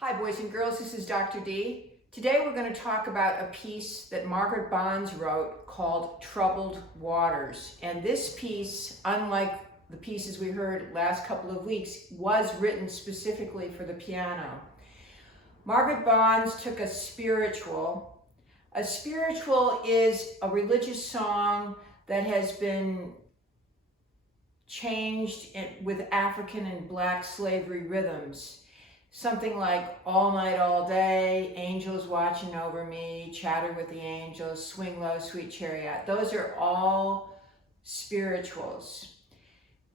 Hi boys and girls, this is Dr. D. Today we're going to talk about a piece that Margaret Bonds wrote called Troubled Waters. And this piece, unlike the pieces we heard last couple of weeks, was written specifically for the piano. Margaret Bonds took a spiritual. A spiritual is a religious song that has been changed with African and Black slavery rhythms. Something like All Night, All Day, Angels Watching Over Me, Chatter with the Angels, Swing Low, Sweet Chariot. Those are all spirituals.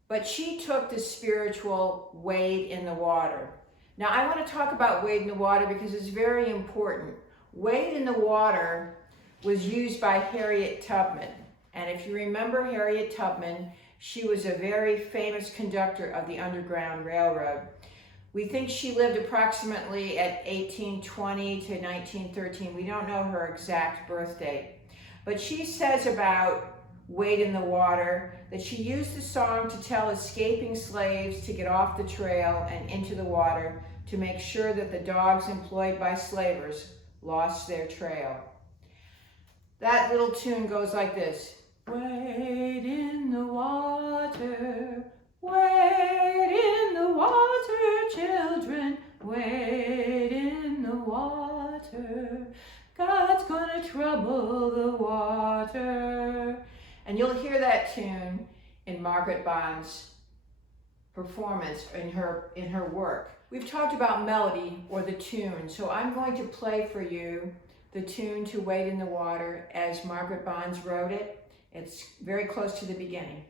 But she took the spiritual Wade in the Water. Now I want to talk about Wade in the Water because it's very important. Wade in the Water was used by Harriet Tubman. And if you remember Harriet Tubman, she was a very famous conductor of the Underground Railroad. We think she lived approximately at 1820 to 1913. We don't know her exact birth date. But she says about Wade in the Water that she used the song to tell escaping slaves to get off the trail and into the water to make sure that the dogs employed by slavers lost their trail. That little tune goes like this. Wade in the water, wade in the water, children, wade in the water. God's gonna trouble the water. And you'll hear that tune in Margaret Bonds' performance in her work. We've talked about melody or the tune, so I'm going to play for you the tune to Wade in the Water as Margaret Bonds wrote it. It's very close to the beginning.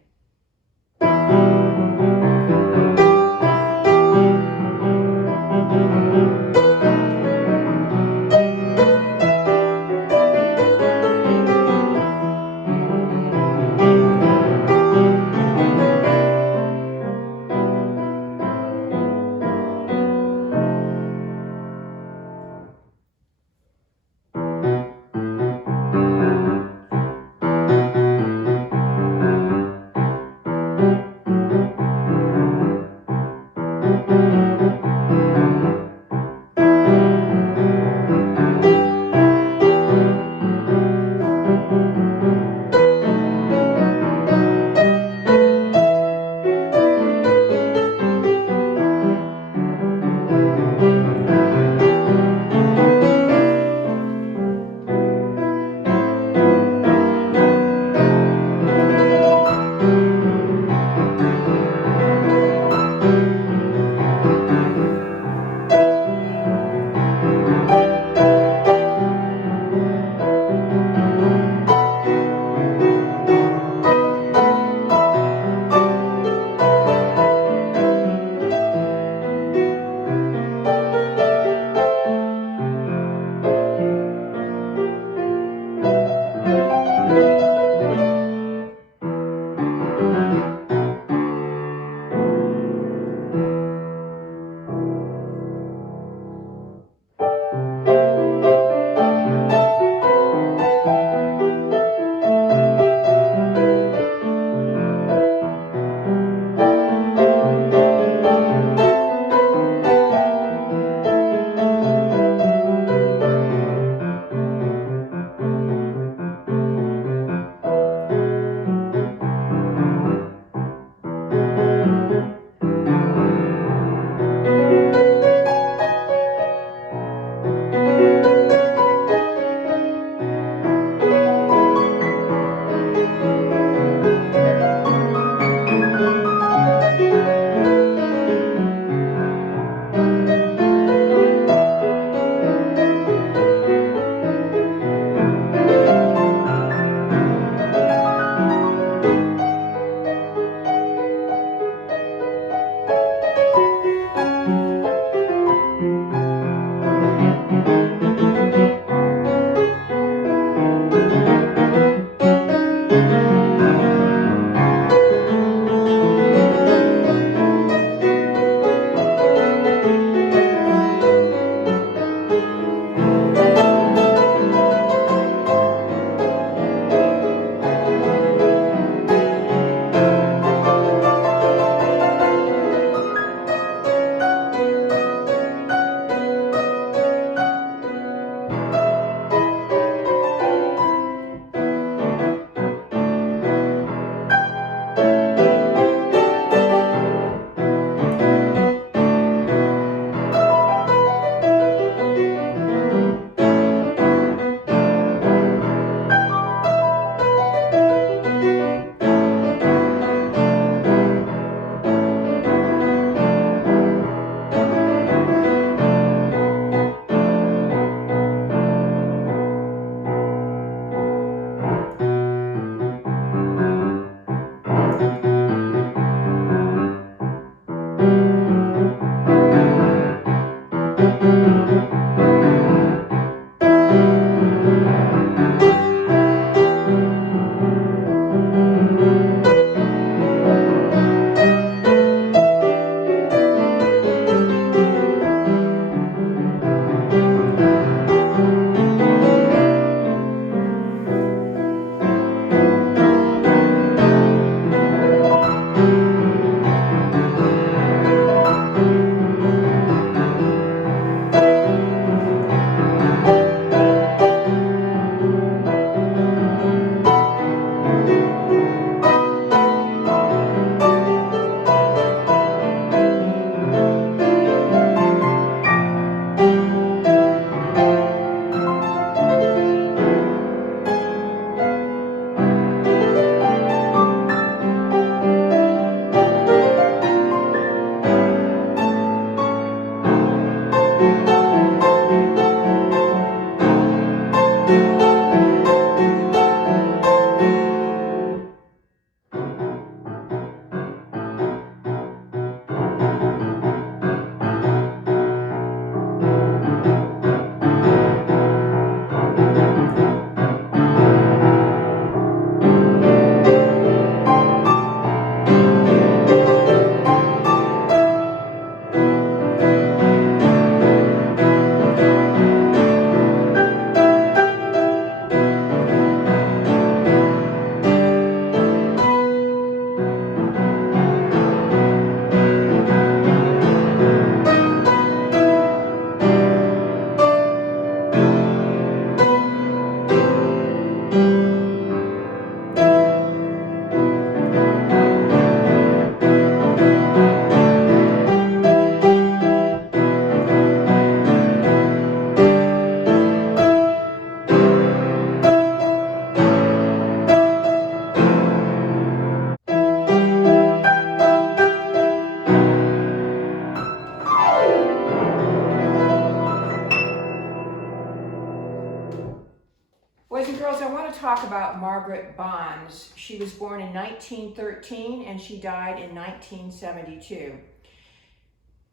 Boys and girls, I want to talk about Margaret Bonds. She was born in 1913 and she died in 1972.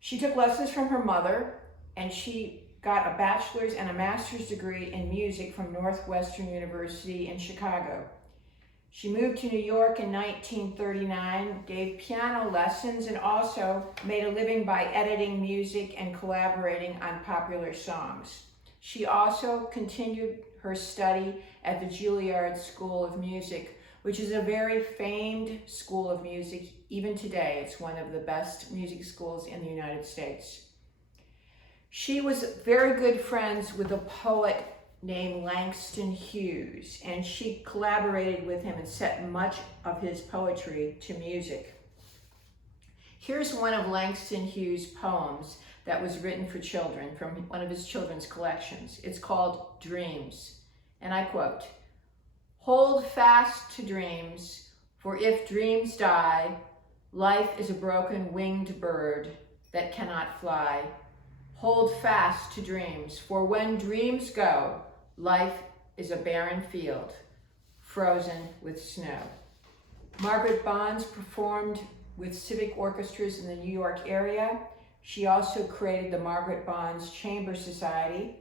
She took lessons from her mother and she got a bachelor's and a master's degree in music from Northwestern University in Chicago. She moved to New York in 1939, gave piano lessons, and also made a living by editing music and collaborating on popular songs. She also continued her study at the Juilliard School of Music, which is a very famed school of music. Even today, it's one of the best music schools in the United States. She was very good friends with a poet named Langston Hughes, and she collaborated with him and set much of his poetry to music. Here's one of Langston Hughes' poems that was written for children from one of his children's collections. It's called Dreams, and I quote, "Hold fast to dreams, for if dreams die, life is a broken winged bird that cannot fly. Hold fast to dreams, for when dreams go, life is a barren field, frozen with snow." Margaret Bonds performed with civic orchestras in the New York area. She also created the Margaret Bonds Chamber Society.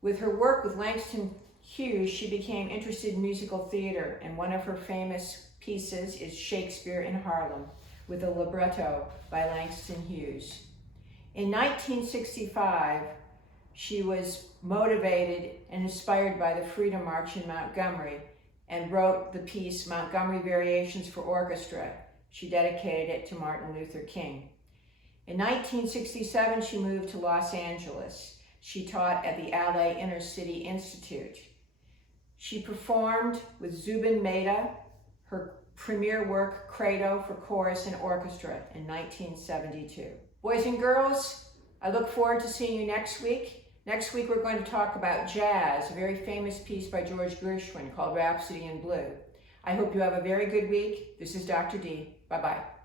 With her work with Langston Hughes, she became interested in musical theater, and one of her famous pieces is Shakespeare in Harlem, with a libretto by Langston Hughes. In 1965, she was motivated and inspired by the Freedom March in Montgomery and wrote the piece Montgomery Variations for Orchestra. She dedicated it to Martin Luther King. In 1967, she moved to Los Angeles. She taught at the LA Inner City Institute. She performed with Zubin Mehta, her premier work, Credo, for chorus and orchestra in 1972. Boys and girls, I look forward to seeing you next week. Next week, we're going to talk about jazz, a very famous piece by George Gershwin called Rhapsody in Blue. I hope you have a very good week. This is Dr. D. Bye-bye.